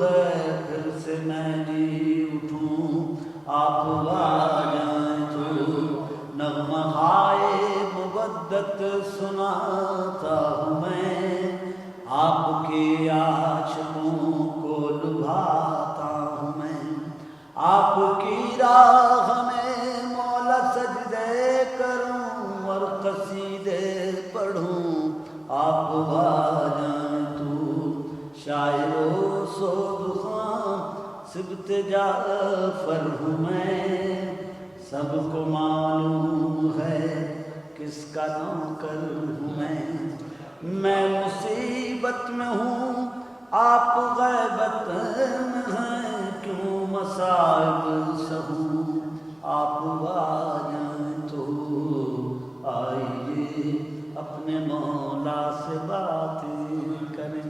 है फिर से मैं जी उठूं, आप आ जाएं तो नग़मा खाए मुबद्दत सुनाता हूँ मैं, आपके आशिकों को लुभाता हूँ मैं, आपकी राह में मौला सजदे करूं और कसीदे पढ़ूं, आप आ जाएं तो शायरो सोदखां सिब्त जाफर हूँ मैं, सबको मालूम है किसका नौकर हूँ मैं मुसीबत में हूँ आप गैबत में हैं, क्यों मसाइब सहूं, आप आ जाएं तो आइए अपने मौला से बातें करें।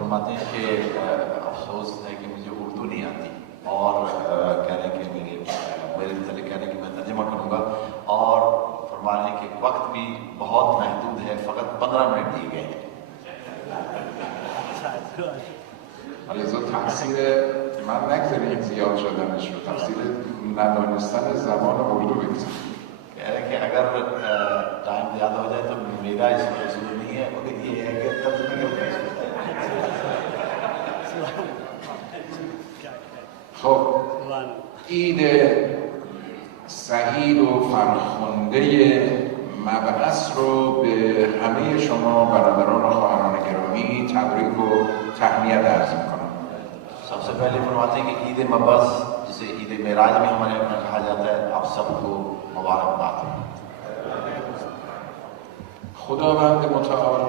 फरमाते हैं कि अफसोस है कि मुझे उर्दू नहीं आती और कह रहे हैं कि मेरे मतलब कह रहे हैं कि मैं तर्जुमा करूँगा और फरमा रहे हैं कि वक्त भी बहुत महदूद है, फ़कत 15 मिनट दिए गए हैं। لذا تحصیل من نگذاریم زیاد شدنش رو، تحصیل ندانستن زبان اردو بگذاریم. कह रहे हैं कि अगर टाइम ज़्यादा हो जाए तो मेरा इसमें कसूर नहीं है, मगर ये है कि तर्जुमे के خب عید سعید و فرخنده مبعث رو به همه شما برادران و خواهران گرامی تبریک सबसे पहले फरमाते हैं कि ईद मबस, जिसे ईद मेराज में हमारे अपना कहा जाता है, आप सबको मुबारकबाद। خداوند متعال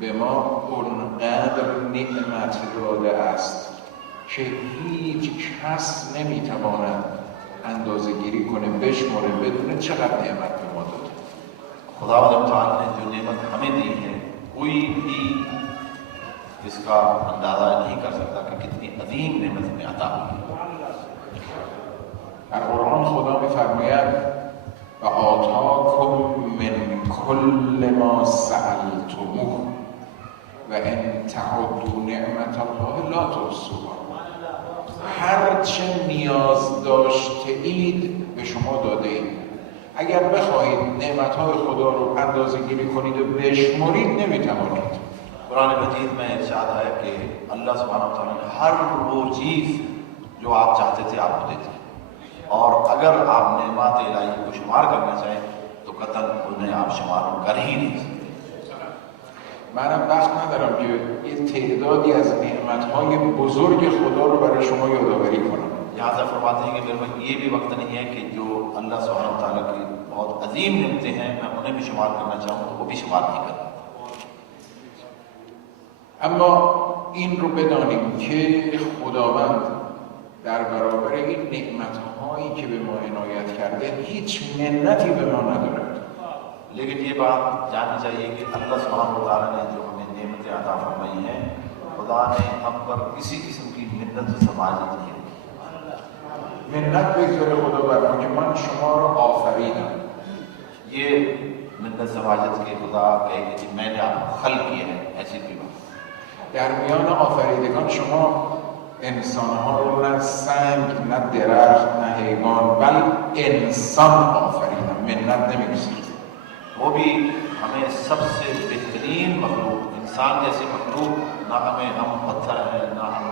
به ما اونقدر نعمت داده است که هیچ کس نمیتواند اندازه گیری کنه، بشماره، بدونه چقدر نعمت به ما داده. खुदावंद मुतआल ने जो नेमत हमें दी है, कोई भी इसका अंदाजा नहीं कर सकता कि कितनी अजीम नेमत हमें अता हुई है। در قرآن خدا می‌فرماید و آتاکم من کل ما سألتموه و ان تعدوا نعمت الله لا تحصوها. هر چه نیاز داشته اید به شما داده اید. اگر بخواهید نعمت‌های خدا رو اندازه‌گیری کنید و بشمرید نمی‌توانید. कुरान मजीद में इरशाद है कि अल्लाह सुब्हानहू व तआला ने हर वो चीज़ जो आप चाहते थे आपको देती, और अगर आप नेमत इलाही को शुमार करना चाहें तो कतन उन्हें आप शुमार कर ही नहीं सकते। منم وقت ندارم که یه تعدادی از نعمت‌های بزرگ خدا رو برای شما یادآوری کنم. यहाँ से फरमाते हैं कि मेरे पास ये भी वक्त नहीं है कि जो अल्लाह सुब्हानहू व तआला की बहुत अजीम नेमतें हैं मैं उन्हें भी शुमार करना चाहूँ तो वो भी शुमार नहीं करूँ। اما این رو بدانیم که خداوند در برابر این نعمت‌هایی که به ما عنایت کرده هیچ منتی به ما ندارد. लेकिन ये बात जाननी चाहिए कि अल्लाह सुब्हानहू व तआला ने जो हमें नेमतें अता फरमाई हैं, खुदा ने हम पर किसी किस्म की मिन्नत समाजत नहीं रखी। منت بگذاره خدا بر ما که من شما رو آفریدم. ये मिन्नत समाजत के खुदा कहे कि मैंने आपको खल किया है, ऐसी कोई बात। در میان آفریدگان شما انسان‌ها رو نه سنگ، نه درخت، نه حیوان، بل انسان آفریدم. منت نمی‌گذارید. वो भी हमें सबसे बेहतरीन मखलूक, इंसान जैसी मखलूक, ना हमें हम पत्थर हैं ना हम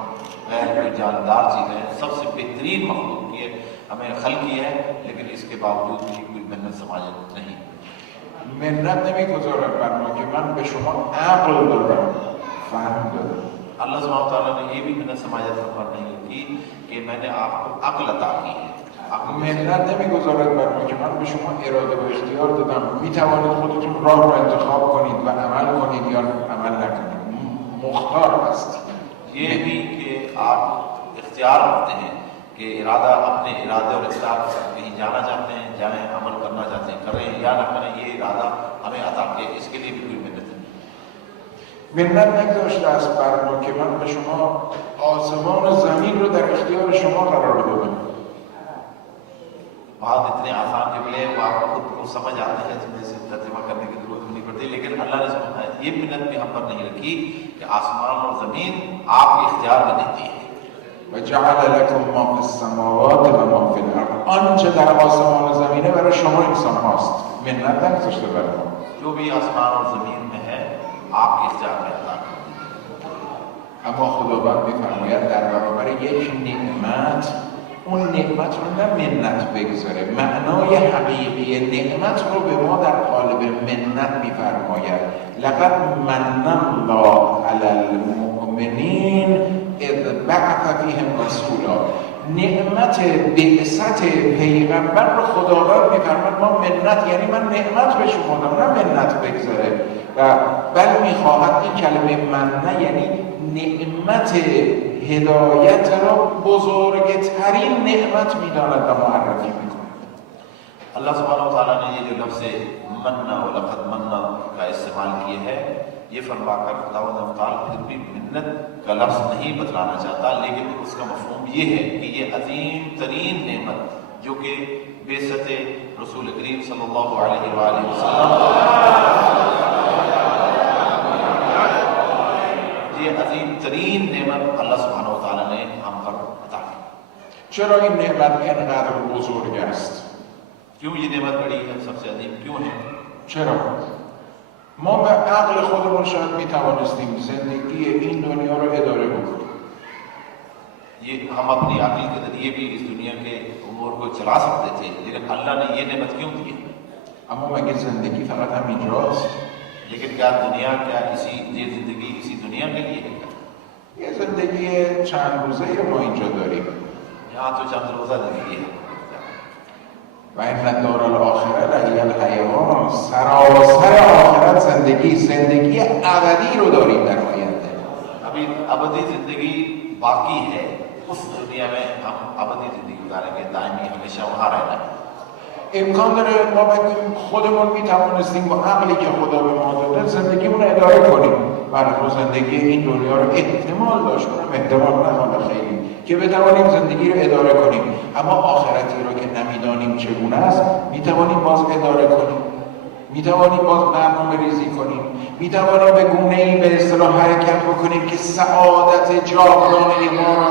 गैर कोई जानदार चीज़ है, सबसे बेहतरीन मखलूक ये हमें खल की है, लेकिन इसके बावजूद भी कोई मिन्नत समाजत नहीं। منت نمی‌گذارد بر ما که من به شما عقل دادم، فهم دادم. अल्लाह सुब्हानहू व तआला ने ये भी मिन्नत समाजत पर नहीं की कि मैंने आपको अक्ल अता की है। منت نمی‌گذارد بر ما که من به شما اراده و اختیار دادم، می‌توانید خودتون راه رو انتخاب کنید و عمل کنید یا عمل نکنید. مختار هستید. ये भी कि आप इख्तियार रखते हैं कि इरादा, अपने इरादे और इख्तियार के साथ कहीं जाना चाहते हैं जाएं, अमल करना चाहते हैं करें या ना करें, ये इरादा हमें अता किया, इसके लिए भी कोई मिन्नत नहीं। منت نگذاشته است بر ما که من به شما آسمان و زمین رو در اختیار شما قرار دادم. बात इतने आसान जुमले वो आप खुद को समझ आते हैं, जिनमें से तर्जुमा करने की जरूरत नहीं पड़ती, लेकिन अल्लाह ने ये मिन्नत भी हम पर नहीं रखी कि आसमान और जमीन आपके इख्तियार में देती है। وجعل لكم ما في السماوات و ما في الارض. آنچه در آسمان و زمینه برای شما انسان هاست. منت نگذاشته بر ما. जो भी आसमान और जमीन में है आपके इख्तियार में अता कर दी। اما خداوند می‌فرماید در برابر یک نعمت اون نعمت رو نه منت بگذاره، معنای حقیقی نعمت رو به ما در قالب منت می‌فرماید. لقد من الله علی المؤمنین اذ بعث فیهم رسولا. نعمت بعثت پیغمبر رو خداوند می‌فرماید ما منت، یعنی من نعمت به شما دادم، نه منت بگذاره. و بل می‌خواهد این کلمه منه یعنی نعمت هدایت را بزرگترین نعمت می‌داند و معرفی می‌کند. अल्लाह सुब्हानहू व तआला ने ये जो लफ्ज़ मन्ना व लक़द मन्ना का इस्तेमाल किया है, ये फरमाकर खुदावंद व तआला फिर भी मिन्नत का लफ्ज़ नहीं बतलाना चाहता, लेकिन उसका मफ़हूम ये है कि ये अजीम तरीन नेमत जो कि बेसत रसूल करीम सल्लल्लाहु अलैहि वसल्लम, ये अजीम तरीन नेमत अल्लाह सुब्हानहू व तआला ने हम पर अता की। چرا این نعمت اینقدر بزرگ است؟ क्यों ये नेमत बड़ी है, सबसे अजीम क्यों है? چرا؟ ما به عقل خودمون شاید میتوانستیم زندگی این دنیا رو اداره بکنیم. ये हम अपनी अक्ल के जरिए भी इस दुनिया के उमूर को चला सकते थे, लेकिन अल्लाह ने ये नेमत क्यों दी है? اما مگه زندگی فقط همینجاست؟ लेकिन क्या दुनिया, क्या इसी ये जिंदगी इसी दुनिया के लिए है? یه زندگی چند روزه ما اینجا داریم. यहाँ तो चंद रोजा जिंदगी है و این دار الاخره هی الحیوان، سراسر آخرت زندگی ابدی رو داریم در آینده. अभी अबदी जिंदगी बाकी है, उस दुनिया में हम अबदी जिंदगी गुजारेंगे, दायमी हमेशा वहाँ रहना. امکان داره ما بگیم خودمون میتوانستیم با عقلی که خدا به ما داده زندگیمون رو اداره کنیم. برای زندگی این دنیا رو احتمال داشت کنم، احتمال نکنه خیلی، که بتوانیم زندگی رو اداره کنیم. اما آخرتی رو که نمیدانیم چگونه است میتوانیم باز اداره کنیم، میتوانیم باز برنامه ریزی کنیم، میتوانیم به گونه‌ای به اصطلاح حرکت بکنیم که سعادت جاودانه ما